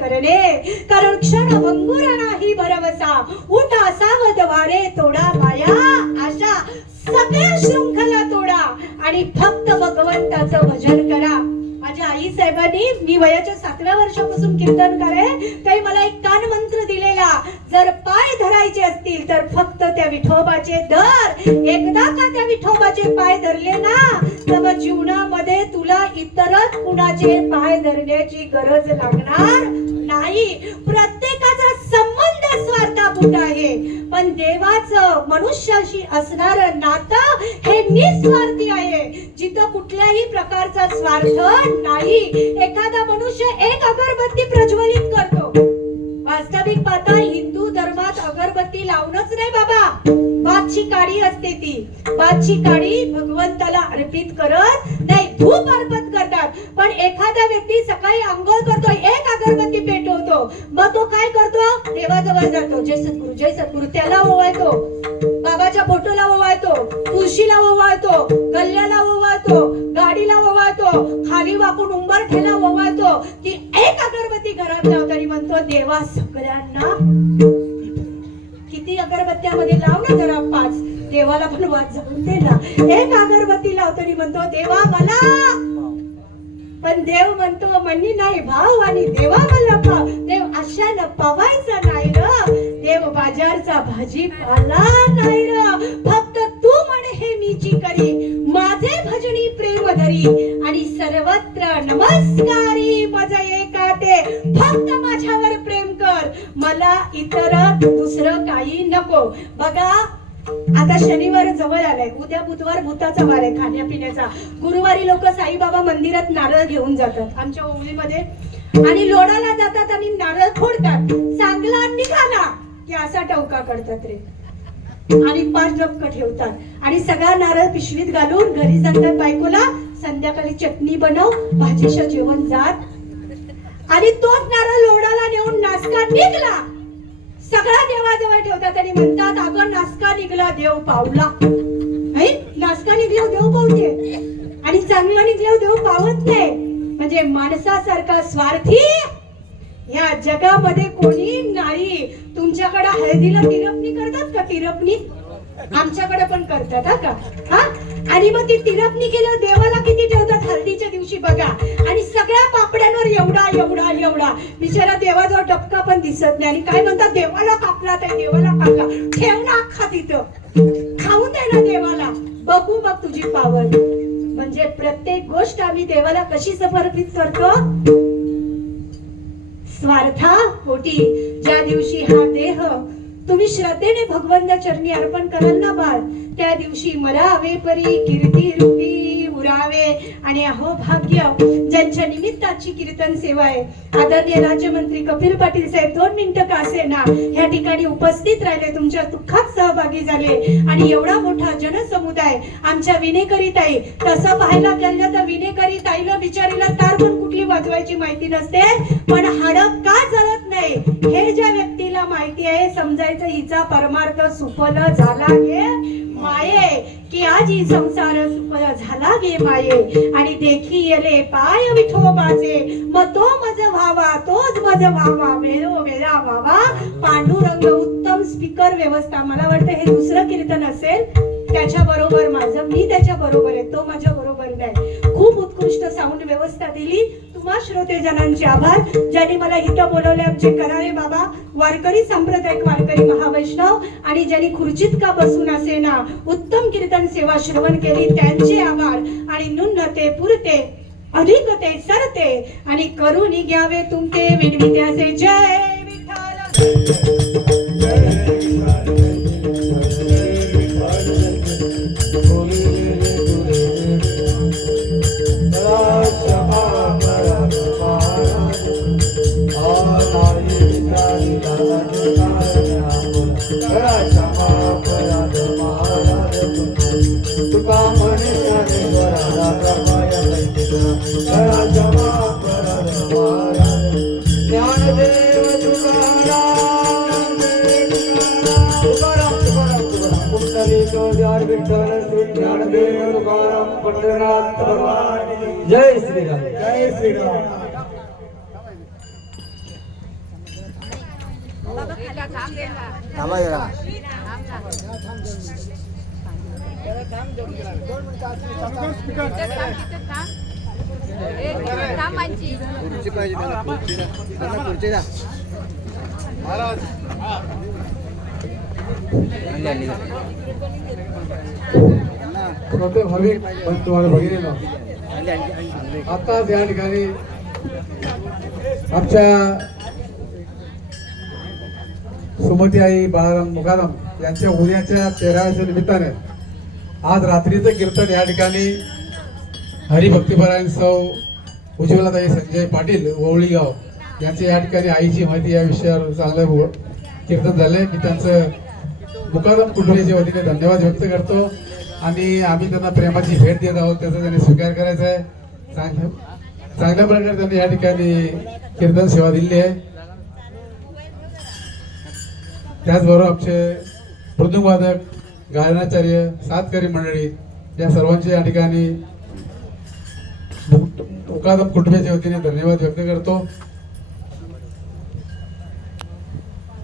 करणे, कारण क्षण भंगुर नाही भरवसा, उठा सावध वारे तोडा माया आशा, सगळ्या शृंखला तोडा आणि फक्त भगवंताचं भजन करा. माझ्या आई साहेबांनी, मी वयाच्या 7व्या वर्षापासून कीर्तनकार आहे, काही मला एक कान मंत्र दिलेला, जर पाय धरायचे असतील तर फक्त त्या विठोबाचे धर. एकदा का त्या विठोबाचे पाय धरले ना, तर मग जीवनामध्ये तुला इतरच कुणाचे पाय धरण्याची गरज लागणार नाही. प्रत्येकाचा संबंध स्वार्थापूर्ण आहे, पण देवाचं मनुष्याशी असणारं नातं हे निस्वार्थी आहे, जिथं कुठल्याही प्रकारचा स्वार्थ नाही. एखादा मनुष्य एक अगरबत्ती प्रज्वलित करतो. वास्तविक पाहता हिंदू धर्मात अगरबत्ती लावणंच नाही बाबा, बादची काडी असते ती, बादची काडी भगवंताला अर्पित करत नाही, धूप अर्पण करतात. पण एखादा व्यक्ती सकाळी अंघोळ करतो, एक अगरबत्ती पेटवतो, मग तो काय करतो, देवाजवळ जातो, जय सद्गुरु जय सद्गुरु, त्याला ओवाळतो, बाबाच्या फोटोला ओवाळतो, तुळशीला ओवाळतो, गल्ल्याला ओवाळतो, गाडीला ओवाळतो, खाली वाकून उंबरठ्याला ओवाळतो, की एक अगरबत्ती घरात लावताना म्हणतो देवा सगळ्यांना. किती अगरबत्त्यामध्ये लाव ना जरा 5, देवाला पण वाद जाऊन दे ना. एक अगरबत्ती लावताना म्हणतो देवा मला, पण देव म्हणतो म्हणणी नाही भाव, आणि देवा मला पाव. देव अशाला पावायचा नाही र, देव बाजारचा भाजीपाला नाही र, फक्त तू म्हणे हे मीची करी, माझे भजनी प्रेम धरी, आणि सर्वत्र नमस्कारी मज एका ते, फक्त माझ्यावर प्रेम कर, मला इतर दुसरं काही नको. बघा आता शनिवार जवळ आलाय, उद्या बुधवार भूताचा वार आहे खाण्यापिण्याचा. गुरुवारी लोक साईबाबा मंदिरात नारळ घेऊन जातात आमच्या ओळीमध्ये, आणि लोणाला जातात आणि नारळ फोडतात. चांगला निघाला की असा टवका करतात रे, आणि 5 डबकं ठेवतात, आणि सगळा नारळ पिशवीत घालून घरी सांगतात बायकोला संध्याकाळी चटणी बनव, भाजीचं जेवण जात. आणि तोच नारळ लोणाला नेऊन नासका निघला, सगळा देवाजवळ ठेवतात आणि म्हणतात अगं नासका निघला देव पावला. नाही, नासका निघल्यावर देव पावते, आणि चांगला निघल्यावर देव पावत नाही. म्हणजे माणसासारखा स्वार्थी या जगामध्ये कोणी नाही. तुमच्याकडे हळदीला तिरपणी करतात का, तिरपणी आमच्याकडे पण करतात हा का, हा. आणि मग ती तिरपणी केल्यावर देवाला किती ठेवतात हळदीच्या दिवशी बघा, आणि सगळ्या पापड्यांवर एवढा एवढा एवढा, बिचारा देवाजवळ डबका पण दिसत नाही, आणि काय म्हणतात देवाला कापला तर देवाला कापला, ठेव ना अख्खा तिथं, खाऊन दे ना देवाला, बघू मग तुझी पावर. म्हणजे प्रत्येक गोष्ट आम्ही देवाला कशी समर्पित करतो, स्वार्था पोटी. ज्या दिवशी हा देह तुम्ही श्रद्धेने भगवंता चरणी अर्पण कराल ना बाळ, त्या दिवशी मरावे परी कीर्ती रूपी उरावे. आणि अहो भाग्य ज्यांच्या निमित्ताची कीर्तन सेवा आहे. आदरणीय राज्यमंत्री कपिल पाटील साहेब 2 मिनिटं का असेना ह्या ठिकाणी उपस्थित राहिले, तुमच्या दुःखात सहभागी झाले, आणि एवढा मोठा जनसमुदाय आमच्या विनेकरी ताई. तसं पाहायला गेलं तर विनेकरी ताईला बिचारीला तार पण कुठली वाजवायची माहिती नसते, पण हाडं का जळत नाही हे ज्या व्यक्तीला माहिती आहे, समजायचं हिचा परमार्थ सुफल झाला गे माये, की आज ही संसार सुफल झाला गे माये. आणि देखी येले पाय विठोबाचे, मग तो मज व्हावा तोच मज व्हावा, वेळो वेळा व्हावा पांडुरंग. उत्तम स्पीकर व्यवस्था, मला वाटतं हे दुसरं कीर्तन असेल त्याच्या बरोबर माझं, मी त्याच्या बरोबर आहे, तो माझ्या बरोबर नाही. खूप उत्कृष्ट साऊंड व्यवस्था दिली. तुम्हा श्रोतेजनांचे आभार ज्यांनी मला इथं बोलवले, आमचे कराळे बाबा, वारकरी सांप्रदायिक वारकरी महावैष्णव, आणि ज्यांनी खुर्चीत का बसून असेना उत्तम कीर्तन सेवा श्रवण केली त्यांचे आभार. आणि नुन्नते पुरते अधिक ते सरते, आणि करून घ्यावे तुमते विनवित्याचे. जय विठ्ठल. जय श्रीराम. जय श्रीराम. थांबा जरा खुर्ची पाहिजे त्याला, खुर्ची द्या. श्रोते भाविक पण तुम्हाला बघितलं आताच या ठिकाणी आमच्या सुमती आई बाळाराम मुकादम यांच्या उद्याच्या 13व्याच्या निमित्ताने आज रात्रीचं कीर्तन या ठिकाणी हरिभक्तीपरायण सौ उज्ज्वलाताई संजय पाटील ववळीगाव यांच्या या ठिकाणी आईची माहिती या विषयावर चांगलं कीर्तन झालंय. मी त्यांचं मुकादम कुटुंबाच्या वतीने धन्यवाद व्यक्त करतो आणि आम्ही त्यांना प्रेमाची भेट देत आहोत, त्याचा त्यांनी स्वीकार करायचा आहे. चांगल्या प्रकारे त्यांनी या ठिकाणी कीर्तन सेवा दिली आहे. त्याचबरोबर आमचे मृदुंगवादक, गायनाचार्य, साथकरी मंडळी या सर्वांचे या ठिकाणी मुकादम कुटुंबाच्या वतीने धन्यवाद व्यक्त करतो.